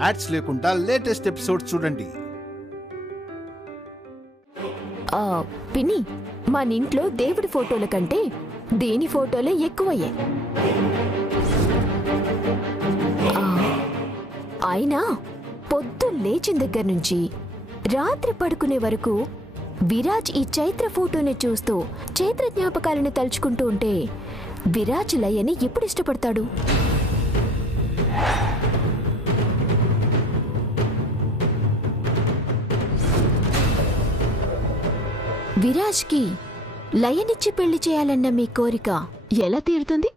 Ads లేకుండా latest episode చూడండి. పిన్ని, మన ఇంట్లో దేవుడి ఫోటోల కంటే దేని ఫోటోలే ఎక్కువయ్యాయి. అయినా పొద్దు లేచిన దగ్గర నుంచి రాత్రి పడుకునే వరకు విరాజ్ ఈ చైత్ర ఫోటోని చూస్తూ చైత్ర జ్ఞాపకాలను తలుచుకుంటూ ఉంటే విరాజ్ లయని ఎప్పుడు ఇష్టపడతాడు? విరాజ్కి లయనిచ్చి పెళ్లి చేయాలన్న మీ కోరిక ఎలా తీరుతుంది?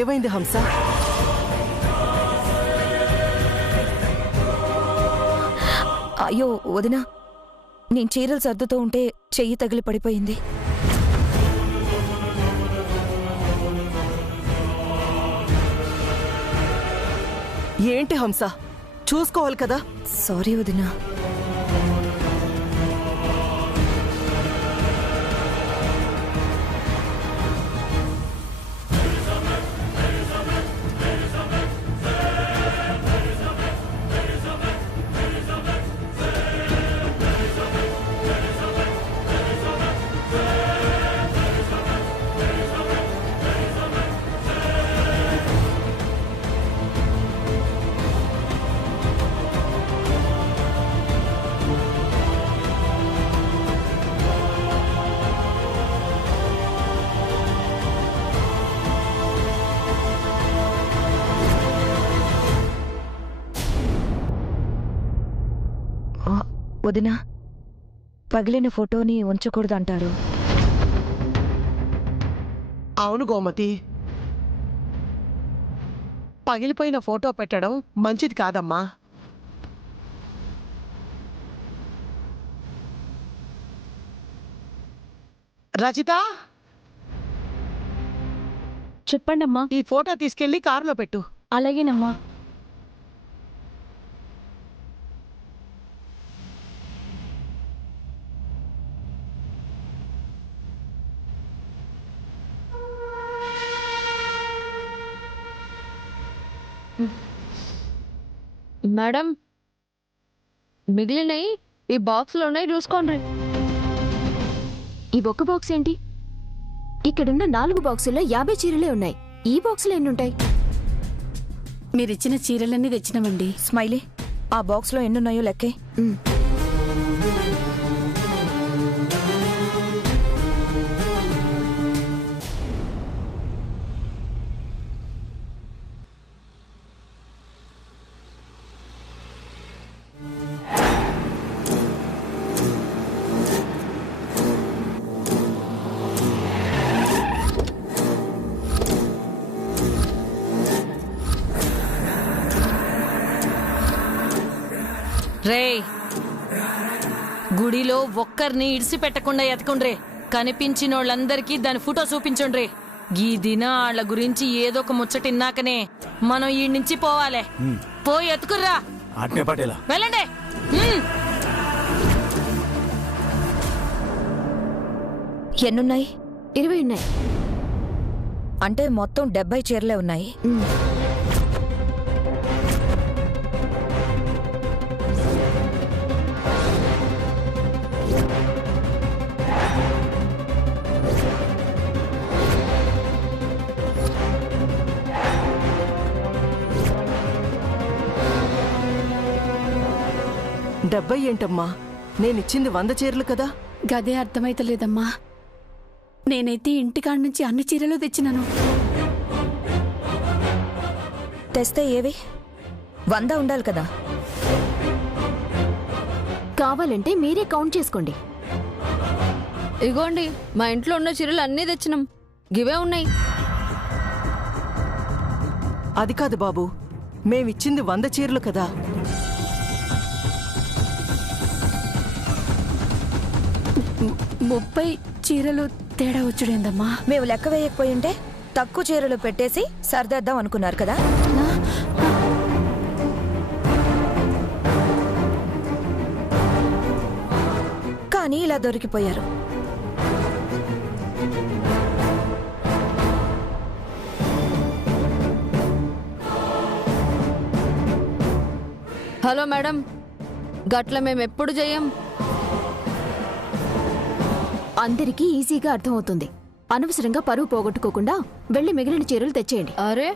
ఏమైంది హంస? అయ్యో వదినా, నేను చీరలు సర్దుతూ ఉంటే చెయ్యి తగిలి పడిపోయింది. ఏంటి హంస, చూసుకోవాలి కదా. సారీ వదినా. వదినా, పగిలిన ఫోటోని ఉంచకూడదంటారు. అవును గోమతి, పగిలిపోయిన ఫోటో పెట్టడం మంచిది కాదమ్మా. రచిత, చెప్పండమ్మా. ఈ ఫోటో తీసుకెళ్లి కారులో పెట్టు. అలాగేనమ్మా. మేడం, మిగిలినవి ఈ బాక్స్లో ఉన్నాయి, చూసుకోండి. ఈ ఒక్క బాక్స్ ఏంటి? ఇక్కడున్న 4 బాక్సుల్లో 50 చీరలే ఉన్నాయి. ఈ బాక్సులో ఎన్నుంటాయి? మీరిచ్చిన చీరలన్నీ తెచ్చినామండి. స్మైలీ, ఆ బాక్స్లో ఎన్నున్నాయో లెక్కే. రేయ్ గుడిలో ఒక్కరిని ఇడిసి పెట్టకుండా ఎతకుండ్రే. కనిపించినోళ్ళందరికీ దాని ఫోటో చూపించుండ్రే. ఈ దిన వాళ్ళ గురించి ఏదో ఒక ముచ్చటిన్నాకనే మనం ఈ నుంచి పోవాలే. పోయి ఎత్తుకుర్రా. వెళ్ళండి. ఎన్నున్నాయి? 20 ఉన్నాయి. అంటే మొత్తం 70 చీరలే ఉన్నాయి. డెబ్బై ఏంటమ్మా? నేనిచ్చింది 100 చీరలు కదా. గదే అర్థమైతలేదమ్మా. నేనైతే ఇంటికాడ నుంచి అన్ని చీరలు తెచ్చినాను. తెస్తే ఏవి? 100 ఉండాలి కదా. కావాలంటే మీరే కౌంట్ చేసుకోండి. ఇగోండి, మా ఇంట్లో ఉన్న చీరలు అన్నీ తెచ్చినాం. గివే ఉన్నాయి. అది కాదు బాబు, మేమిచ్చింది 100 చీరలు కదా. ముప్పై చీరలు తేడా వచ్చుడేందమ్మా? మేము లెక్క వేయకపోయింటే తక్కువ చీరలు పెట్టేసి సర్దేద్దాం అనుకున్నారు కదా. కానీ ఇలా దొరికిపోయారు. హలో మేడం, గట్ల మేము ఎప్పుడు చెయ్యం. అందరికీ ఈజీగా అర్థమవుతుంది. అనవసరంగా పరువు పోగొట్టుకోకుండా వెళ్ళి మిగిలిన చీరలు తెచ్చేయండి. అరే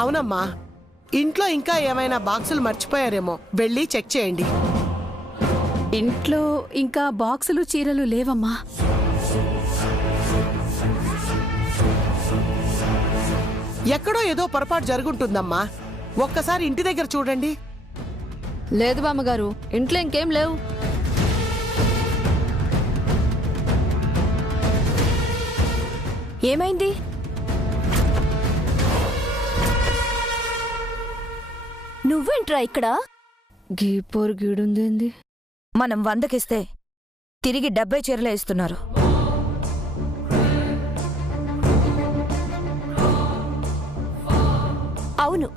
అవునమ్మా, ఇంట్లో ఇంకా ఏమైనా బాక్సులు మర్చిపోయారేమో, వెళ్ళి చెక్ చేయండి. ఇంట్లో ఇంకా బాక్సులు చీరలు లేవమ్మా. ఎక్కడో ఏదో పొరపాటు జరుగుంటుందమ్మా. ఒక్కసారి ఇంటి దగ్గర చూడండి. లేదు బామ్మగారు, ఇంట్లో ఇంకేం లేవు. ఏమైంది? నువ్వేంట్రా ఇక్కడ? గీపోరు గీడుందేంది? మనం 100కిస్తే తిరిగి 70 చీరలే ఇస్తున్నారు. అవును,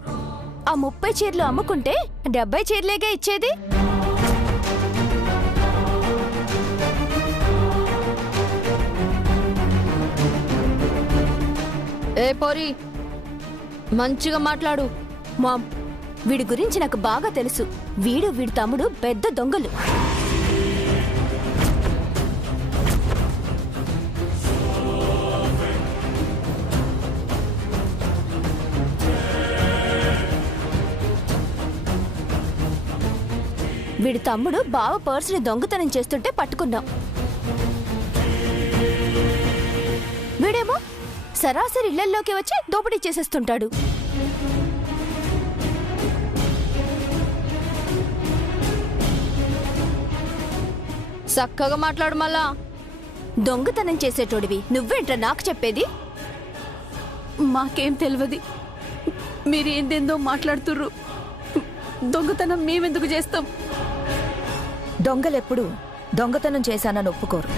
ఆ 30 చీరలు అమ్ముకుంటే 70 చీరలేగా ఇచ్చేది. ఏ పోరి, మంచిగా మాట్లాడు. మామ్, వీడి గురించి నాకు బాగా తెలుసు. వీడి తమ్ముడు పెద్ద దొంగలు. వీడి తమ్ముడు బావ పర్సుని దొంగతనం చేస్తుంటే పట్టుకున్నాం. వీడేమో సరాసరి ఇళ్లల్లోకి వచ్చి దోపిడీ చేసేస్తుంటాడు. చక్కగా మాట్లాడు. మళ్ళా దొంగతనం చేసేటోడివి నువ్వేంట్రా నాకు చెప్పేది? మాకేం తెలియదు. మీరేందేందో మాట్లాడుతుర్రు. దొంగతనం మేమెందుకు చేస్తాం? దొంగలెప్పుడు దొంగతనం చేశానని ఒప్పుకోరు.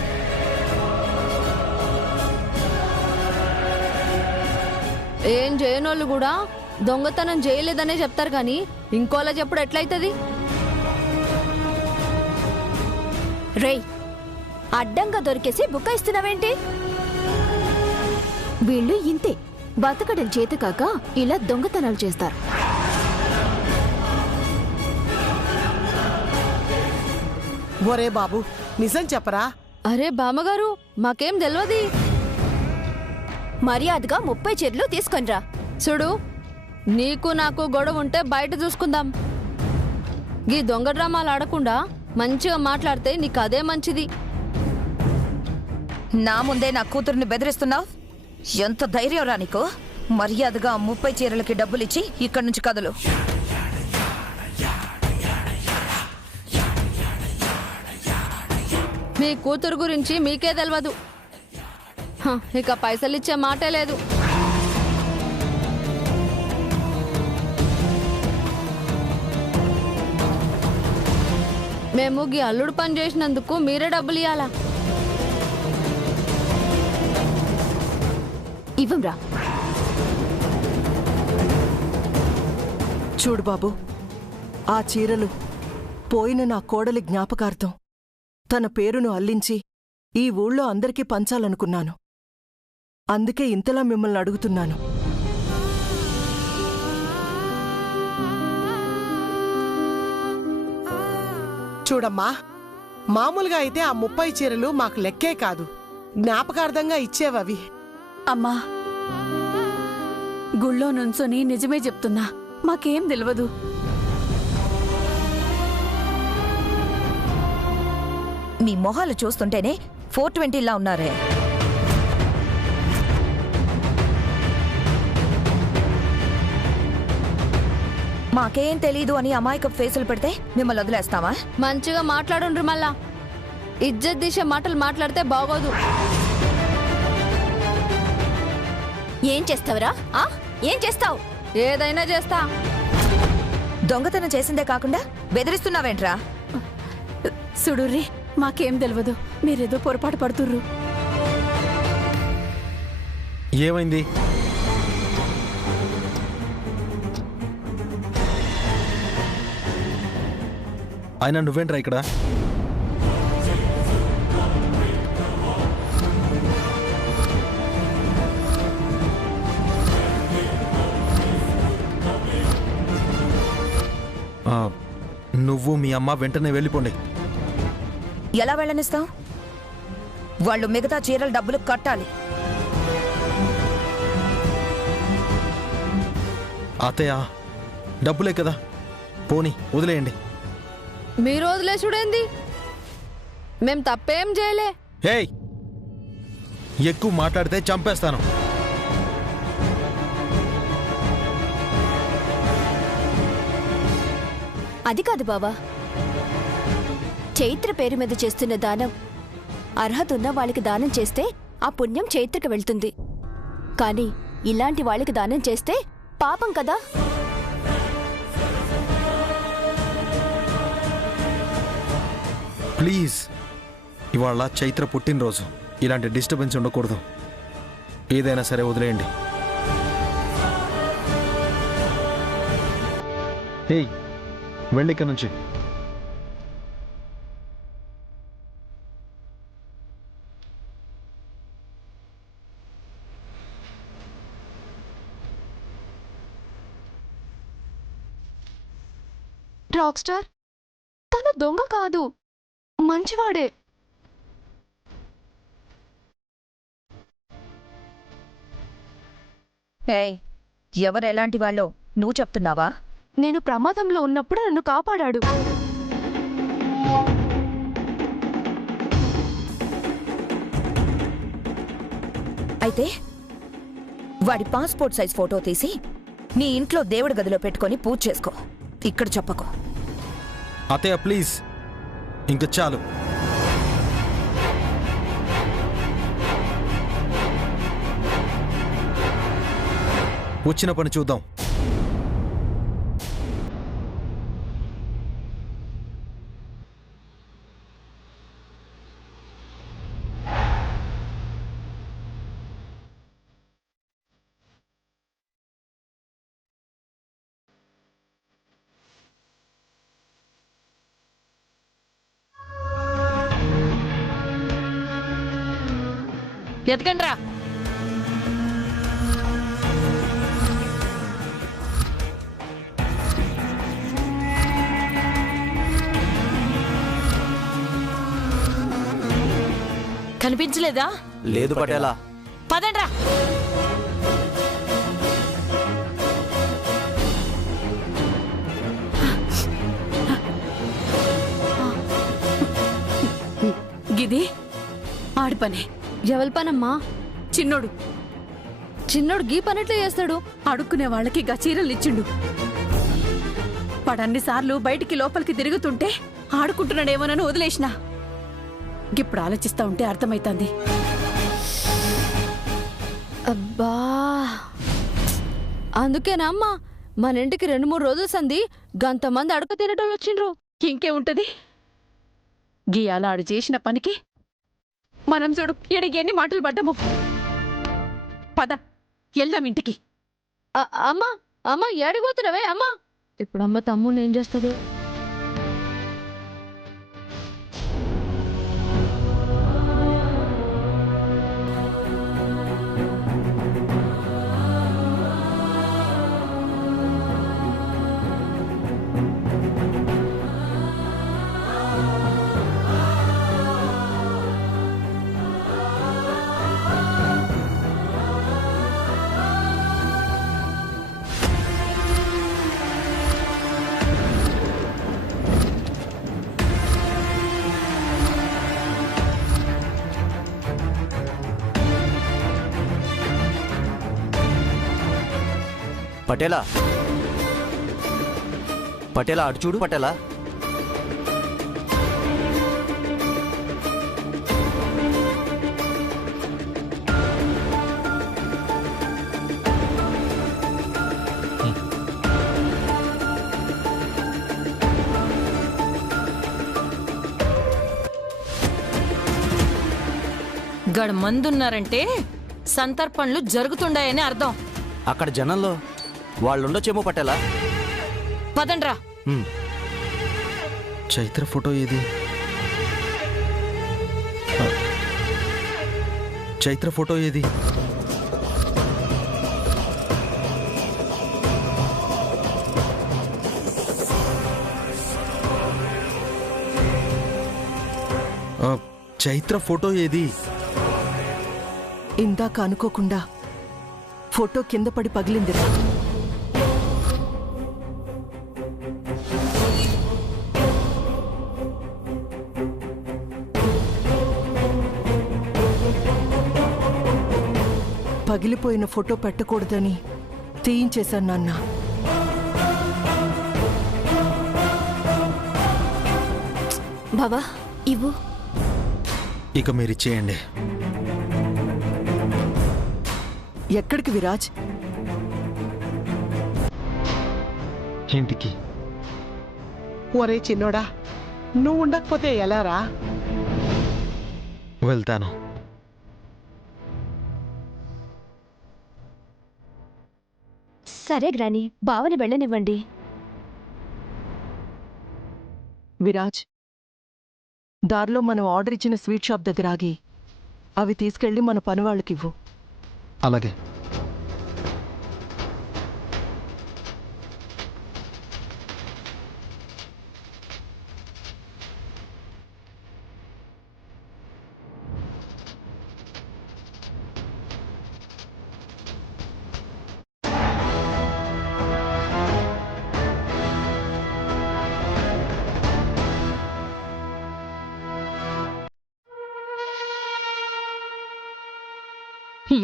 ఏం చేయనోళ్ళు కూడా దొంగతనం చేయలేదనే చెప్తారు, కానీ ఇంకోలా చెప్పుడు ఎట్లయితది? రేయ్, అడ్డంగా దొరికేసి బుకాయిస్తున్నావేంటి? వీళ్ళు ఇంతే, బతకడం చేతకాక ఇలా దొంగతనాలు చేస్తారు. ఒరే బాబు, నిజం చెప్పరా? అరే బామ్మగారు, మాకేం తెలియదు. మర్యాదగా 30 చీరలు తీసుకొనిరా. చూడు, నీకు నాకు గొడవ ఉంటే బయట చూసుకుందాం. గీ దొంగ డ్రామాలు ఆడకుండా మంచిగా మాట్లాడితే నీకు అదే మంచిది. నా ముందే నా కూతుర్ని బెదిరిస్తున్నావు? ఎంత ధైర్యం రా నీకు? మర్యాదగా 30 చీరలకి డబ్బులిచ్చి ఇక్కడి నుంచి కదలు. మీ కూతురు గురించి మీకే తెలియదు. ఇక పైసలు ఇచ్చే మాటే లేదు. మేము గీ అల్లుడు పని చేసినందుకు మీరే డబ్బులు ఇవ్వాలా? ఇవ్వంరా. చూడు బాబు, ఆ చీరలు పోయిన నా కోడలి జ్ఞాపకార్థం తన పేరును అల్లించి ఈ ఊళ్ళో అందరికీ పంచాలనుకున్నాను. అందుకే ఇంతలా మిమ్మల్ని అడుగుతున్నాను. చూడమ్మా, మామూలుగా అయితే ఆ 30 చీరలు మాకు లెక్కే కాదు, జ్ఞాపకార్థంగా ఇచ్చేవవి. అమ్మా, గుళ్ళో నుంచొని నిజమే చెప్తున్నా, మాకేం తెలియదు. మీ మొహాలు చూస్తుంటేనే 420లా ఉన్నారే. మాకేం తెలీదు అని అమాయక ఫేసులు పెడితే మిమ్మల్ని వదిలేస్తావా? మంచిగా మాట్లాడుండ్రు. మళ్ళా ఇజ్జత్ తీసే మాటలు మాట్లాడితే బాగోదు. ఏం చేస్తావురా? ఏం చేస్తావు? ఏదైనా చేస్తా. దొంగతనం చేసిందే కాకుండా బెదిరిస్తున్నావేంట్రా? సుడుర్రి, మాకేం తెలియదు, మీరేదో పొరపాటు పడుతుర్రు. ఏమైంది? అయినా నువ్వేంట్రా ఇక్కడ? నువ్వు మీ అమ్మ వెంటనే వెళ్ళిపోండి. ఎలా వెళ్ళనిస్తావు? వాళ్ళు మిగతా చీరల డబ్బులు కట్టాలి. అత్తయ్య, డబ్బులే కదా, పోనీ వదిలేయండి. మీరు వదిలేసుడేంది? మేం తప్పేం చేయలే. హేయ్, ఎక్కువ మాట్లాడితే చంపేస్తాను. అది కాదు బావా, చైత్ర పేరు మీద చేస్తున్న దానం అర్హత ఉన్న వాళ్ళకి దానం చేస్తే ఆ పుణ్యం చైత్రకు వెళ్తుంది. కానీ ఇలాంటి వాళ్ళకి దానం చేస్తే పాపం కదా. ప్లీజ్, ఇవాళ చైత్ర పుట్టినరోజు, ఇలాంటి డిస్టర్బెన్స్ ఉండకూడదు. ఏదైనా సరే వదిలేయండి. హే, వెళ్ళి ఇక్కడ నుంచి. రాక్ స్టార్ తను దొంగ కాదు, మంచివాడే. ఎవరు ఎలాంటి వాళ్ళో నువ్వు చెప్తున్నావా? నేను ప్రమాదంలో ఉన్నప్పుడు నన్ను కాపాడాడు. అయితే వాడి పాస్పోర్ట్ సైజ్ ఫోటో తీసి నీ ఇంట్లో దేవుడి గదిలో పెట్టుకొని పూజ చేసుకో. ఇక్కడ చెప్పకు. అత్తయ్య ప్లీజ్, ఇంక చాలు. వచ్చిన పని చూద్దాం. ఎతకండ్రా. కనిపించలేదా? లేదు పటేలా. పదండ్రా. గిది ఆడి పనే. ఎవరి పనమ్మా? చిన్నోడు. చిన్నోడు గీ పనెట్లా చేస్తాడు? అడుక్కునే వాళ్ళకి గచీరలు ఇచ్చిండు. వాడన్నిసార్లు బయటికి లోపలికి తిరుగుతుంటే ఆడుకుంటున్నాడేమోనని వదిలేసిన. ఇప్పుడు ఆలోచిస్తా ఉంటే అర్థమైతుంది. అబ్బా, అందుకేనా అమ్మా మన ఇంటికి 2-3 రోజుల సంది గంతమంది అడుగు తినటం వచ్చిండ్రు. ఇంకే ఉంటది, గీయాల ఆడు చేసిన పనికి మనం చూడు ఎడికి ఎన్ని మాటలు పడ్డాము. పద వెళ్దాం ఇంటికి. అమ్మా అమ్మ ఏడిపోతున్నావే అమ్మా? ఇప్పుడు అమ్మ తమ్ముని ఏం చేస్తుంది? పటేలా, పటేలా అటు చూడు. పటేలా, గడ మందున్నారంటే సంతర్పణలు జరుగుతుండాయని అర్థం. అక్కడ జనంలో వాళ్ళుండొచ్చేమో. పటేలా, పదండ్రా. చైత్ర ఫోటో ఏది? చైత్ర ఫోటో ఏది? చైత్ర ఫోటో ఏది? ఇందాక అనుకోకుండా ఫోటో కింద పడి పగిలిందిరా. పగిలిపోయిన ఫోటో పెట్టకూడదని తీయించేశాను నాన్న. బావా ఇవ్వు. ఇక మీరు ఇచ్చేయండి. ఎక్కడికి విరాజ్? ఇంటికి. ఒరే చిన్నోడా, నువ్వు ఉండకపోతే ఎలారా? వెళ్తాను. సరే గ్రాని, బావని వెళ్ళనివ్వండి. విరాజ్, దారిలో మనం ఆర్డర్ ఇచ్చిన స్వీట్ షాప్ దగ్గర ఆగి అవి తీసుకెళ్లి మన పని వాళ్ళకివ్వు. అలాగే.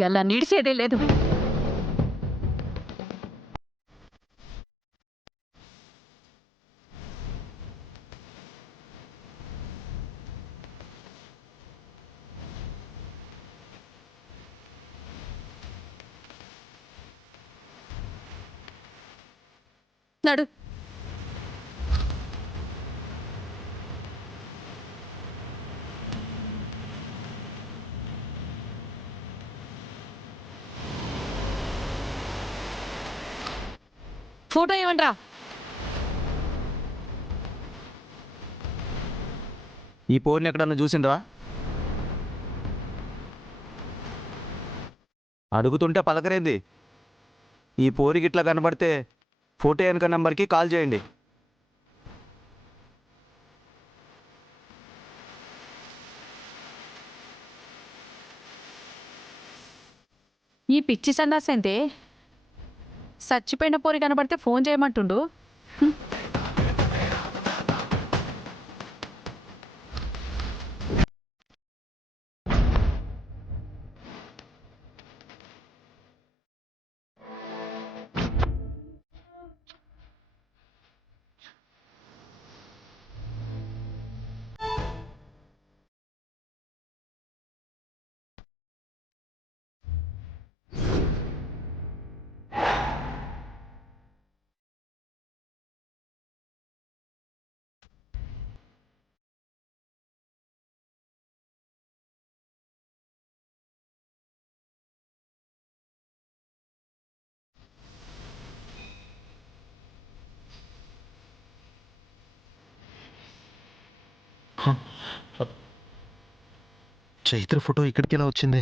ఇలా నిడిసేదే లేదు. నడు. ఫోటో ఏమండ్రా? ఈ పోర్ని ఎక్కడన్నా చూసిండ్రా? అడుగుతుంటే పలకరేంది? ఈ పోరికి ఇట్లా కనబడితే ఫోటో వెనక నంబర్కి కాల్ చేయండి. ఈ పిచ్చి సన్నాసేంతే చచ్చిపోయిన పోరి కనబడితే ఫోన్ చేయమంటుండు. చైత్ర ఫోటో ఇక్కడికి ఎలా వచ్చింది?